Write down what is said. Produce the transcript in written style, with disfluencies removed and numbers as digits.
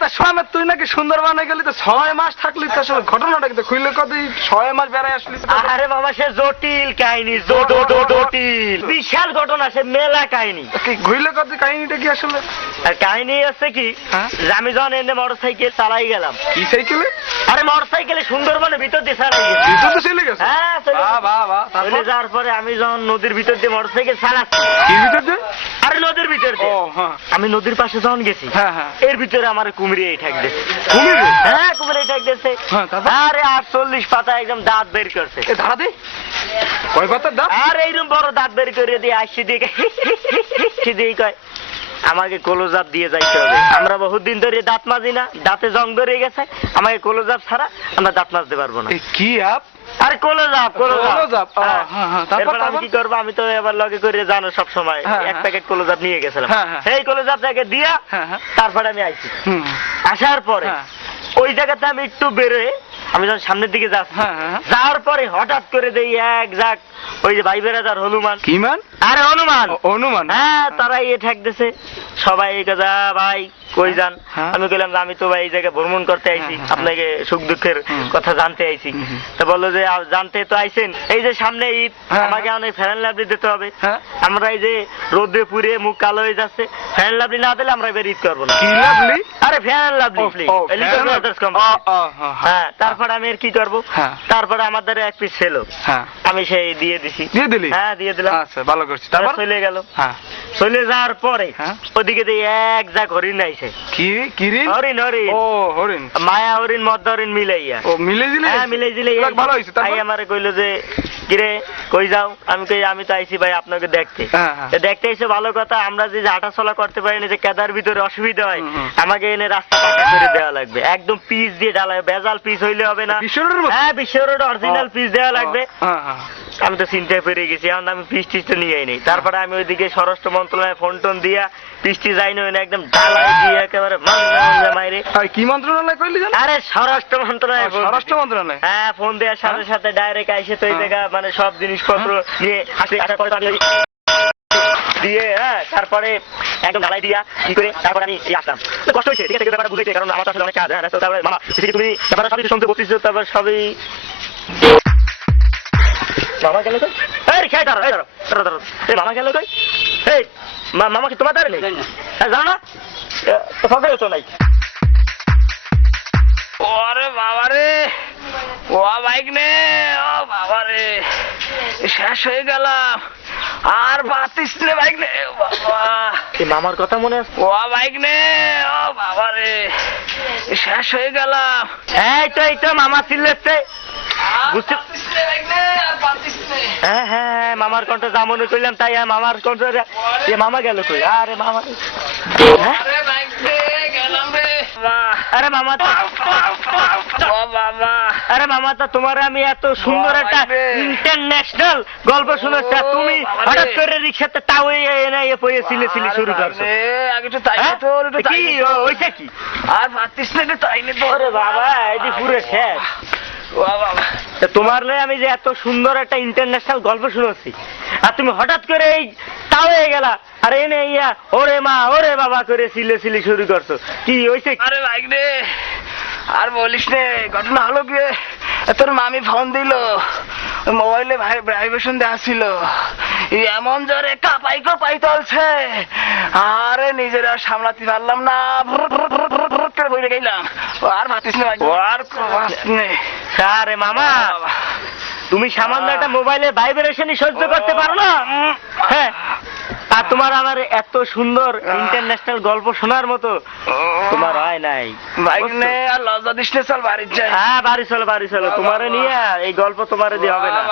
তা শোন, তুই নাকি সুন্দরবনে গেলি তো 6 মাস থাকলি, তো আসলে ঘটনাটা কিন্তু খুললে কত 6 মাস বেড়ায় আসলি? আরে বাবা, সে জটিল কাহিনী, জটিল বিশাল ঘটনা, সে মেলা কাহিনী। ঘুরলে কত কাহিনীটা কি আসলে? আর কাহিনী আছে কি, যে আমি যখন এনে মোটরসাইকেল চালাই গেলাম। কি সাইকেলে? আরে মোটরসাইকেলে সুন্দরবনের ভিতর দিয়ে চালাই গেছি। ভিতর তো চলে গেছে? হ্যাঁ চলে যাওয়ার পরে আমি যখন নদীর ভিতর দিয়ে মোটরসাইকেল চালাচ্ছি। কি ভিতর দিয়ে? আরে নদীর ভিতর দিয়ে। আমি নদীর পাশে যখন গেছি, এর ভিতরে আমার কুমিরে ঠেক দিয়েছে। কুমিরে? হ্যাঁ, কুমিরে ঠেক দিয়েছে। আরে 48 পাতা একদম দাঁত বের করছে। ধারা দে কয় পাতার দাঁত? আর এইরকম বড় দাঁত বের করে দিয়ে আসছি দিয়ে কয় আমাকে কলোজাপ দিয়ে যাইতে হবে। আমরা বহুদিন ধরে দাঁত মাজি না, দাঁতে জং ধরে গেছে, আমাকে কলোজাপ ছাড়া আমরা দাঁত মাজতে পারবো না। কি আপ? আরে কলোজাপ। তারপর আমি কি করবো, আমি তো এবার লগে করে জানো সব সময় এক প্যাকেট কলোজাপ নিয়ে গেছিলাম। সেই কলোজাপটাকে দিয়া তারপরে আমি আইছি। আসার পরে ওই জায়গাতে আমি একটু বেরোয় আমি যখন সামনের দিকে যাচ্ছি, যাওয়ার পরে হঠাৎ করে দেই এক যাক ওই যে ভাই বেড়াদার হনুমান। কি মান? আরে হনুমান। হ্যাঁ, তারা ঠেক দিছে সবাই। যা ভাই কই যান? আমি বললাম আমি তো ভাই এই জায়গায় ভ্রমণ করতে আইছি, আপনাকে সুখ দুঃখের কথা জানতে আইছি। তো বললো যে জানতে তো আইছেন, এই যে সামনে ঈদ, আমাকে অনেক ফ্যান লাভলি দিতে হবে। আমরা এই যে রোদে পুড়ে মুখ কালো হয়ে যাচ্ছে, ফ্যান লাভলি না দিলে আমরা এবার ঈদ করবো না। কি লাভলি? আরে ফ্যান লাভলি। হ্যাঁ, তারপর আমি আর কি করবো, তারপরে আমার দ্বারা এক পিস ছিল, আমি সেই দিয়ে দিছি। দিয়ে দিলি? হ্যাঁ, দিয়ে দিলাম। আচ্ছা, ভালো করছিস। তারপর চলে গেল। চলে যাওয়ার পরে ওদিকে দিয়ে এক যাক হরিণ আইছে। কি হরিণ? হরিণ। ও হরিণ, মায়া হরিণ মদ্দা হরিণ মিলাইয়া। ও মিলাই দিলে? হ্যাঁ, মিলাই দিলে। ভালো হয়েছে। তাই আমারে কইলো যে কিরে কই যাও? আমি কই আমি তো আইছি ভাই আপনাকে দেখতে। দেখতে এসে ভালো কথা, আমরা যে হাঁটাচলা করতে পারি না, যে কেদার ভিতরে অসুবিধা হয়, আমাকে এনে রাস্তা পাকা করে দেওয়া লাগবে। একদম পিচ দিয়ে ঢালাই, বেজাল পিচ হইলে হবে না। হ্যাঁ, বিশ্ব রোড অরিজিনাল পিচ দেওয়া লাগবে। আমি তো চিন্তায় পেরে গেছি, এখন আমি পিচ টিচটা নিয়ে আইনি। তারপরে আমি ওইদিকে স্বরাষ্ট্র মন্ত্রণালয়ে ফোন টোন দিয়া পিচটি যাই না, একদম ঢালাই দিয়ে একেবারে মাইরে। কি মন্ত্রণালয় কইলি জানো? আরে স্বরাষ্ট্র মন্ত্রণালয়। হ্যাঁ, ফোন দেওয়ার সাথে সাথে ডাইরেক্ট আইসে তো এই জায়গা মানে সব জিনিসপত্র নিয়ে দিয়ে তারপরে একদম ঢালাই দিয়া কি করে তারপরে আমি আসলাম। কষ্ট হয়েছে, ঠিক আছে, ব্যাপারটা বুঝেছি, কারণ আমার আসলে অনেক কাজ। তারপরে মামা তুমি ব্যাপারটা সবই শুনতে বলতেছো, তারপর সবই মামা গেল কই? এই খেয়ে দাঁড়ো, এই মামা গেল কই? এই মামা কি তোমার দ্বারে নেই? জানো না তো ফকের তো নাই। ওরে বাবারে, ও বাইক নে, ও বাবারে, শেষ হয়ে গেলাম, আর পাতিস নে বাইক নে। বাবা, মামার কথা মনে আছে? ও বাইক নে, ও বাবারে, শেষ হয়ে গেলাম। এই তো মামা চিল্লাচ্ছে। হ্যাঁ, মামার কণ্ঠ যা মনে করলাম তাই। মামার কণ্ঠ মামা গেল কই? আরে মামা, আরে মামা আরে মামা তো তোমার আমি এত সুন্দর একটা ইন্টারন্যাশনাল গল্প শুনেছি, তুমি হঠাৎ করে রিক্সাতে তাও সিলে শুরু করছো। কি হয়েছে কি? আর পাতিস না তাই নে তো। আরে বাবা, এটি পুরো শেষ। তোমার আমি যে এত সুন্দর একটা ইন্টারন্যাশনাল গল্প শুনেছি, আর তুমি হঠাৎ করে এই তাও হয়ে গেলা, আর এনে ইয়া ওরে মা ওরে বাবা করে সিলে শুরু করছো। কি হয়েছে? আরে ভাই রে, আর বলিস রে, ঘটনা হলো গিয়ে তোর মামি ফোন দিল, মোবাইলে ভাইব্রেশন দেওয়া ছিল, এমন জোরে কাপাই চলছে, আরে নিজের আর সামলাতে পারলাম না, বইরে গেলাম। আর ভাতিস না, আর নেই। আরে মামা, তুমি সামান্য একটা মোবাইলে ভাইব্রেশনই সহ্য করতে পারো না? হ্যাঁ, আর তোমার আমার এত সুন্দর ইন্টারন্যাশনাল গল্প শোনার মতো তোমার হয় নাই। আর লজ্জা দিস না, চল বাড়ি যাই। হ্যাঁ, বাড়ি চলো। তোমারে নিয়ে এই গল্প তোমারে দিয়ে হবে না।